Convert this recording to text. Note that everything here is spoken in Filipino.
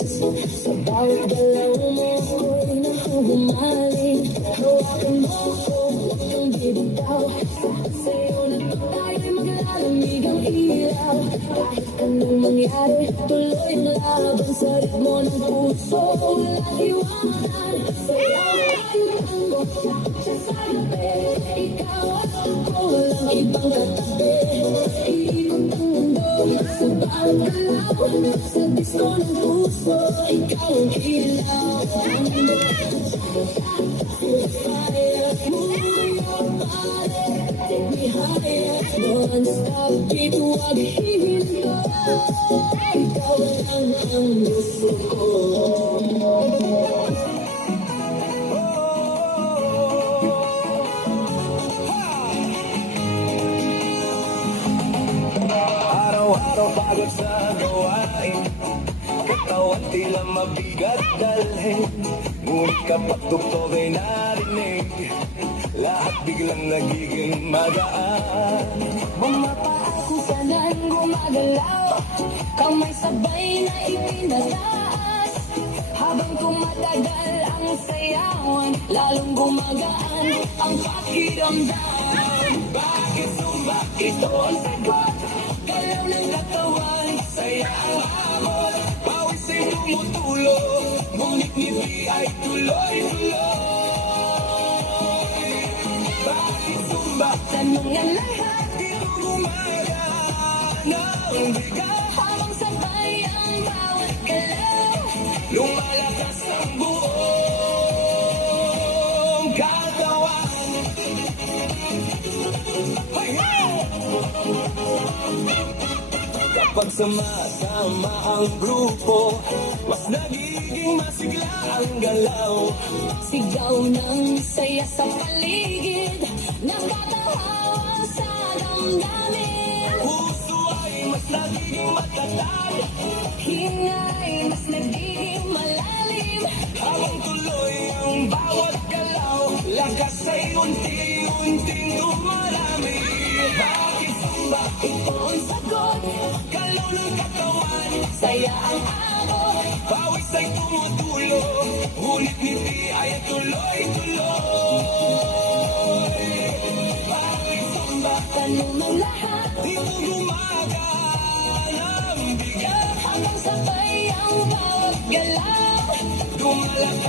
Sa bawat galaw mo ako'y nahuhumaling. Hawakan mo ako, huwag kang bibitaw. Sa'yo na tayo'y maglalamig ang ilaw. Kahit anong mangyari, tuloy ang laban sa ritmo ng puso. Walang iwanan, sayaw tayo tango. Siya sa gabi, ikaw at ako, walang ibang katabi. Iikot ang mundo sa bawat galaw. Sa disko ng puso, ikaw ang ilaw. Fire, move your body, take me higher. Non-stop, keep huwag hihinto. Ikaw lang ang gusto ko. Araw-araw pagod sa gawain, katawan tila mabigat dalhin. Ngunit kapag tugtog ay narinig, lahat biglang nagiging magaan. Bumapaa kung saan gumagalaw, kamay sabay na itinataas. Habang tumatagal ang sayawan, lalong gumagaan ang pakiramdam. Bakit sumba? Ito ang sagot. Galaw ng katawan, Saya ang hamon, pawis ay tumutulog, ngunit ngiti ay tuloy-tuloy. Bakit sumba? tanong ang lahat, Dito gumagana ang bigat, habang sabay ang bawat galaw. lumalakas ang buong katawan. Hey, hey! Kapag sama-sama ang grupo, mas nagiging masigla ang galaw. Sigaw ng saya sa paligid, nakatahawa sa damdamin. Puso ay mas nagiging matatag, Hingay mas nagiging malalim. habang tuloy ang bawat galaw, lakas ay unti-unting dumarami. Bakit sumba? Ito ang sagot, Galaw ng katawan, saya ang amoy. pawis ay tumutulo, ngunit ngiti ay tuloy-tuloy. Bakit sumba? Tanong ng lahat, Dito gumagana ang bigat, habang sabay ang bawat galaw. lumalakas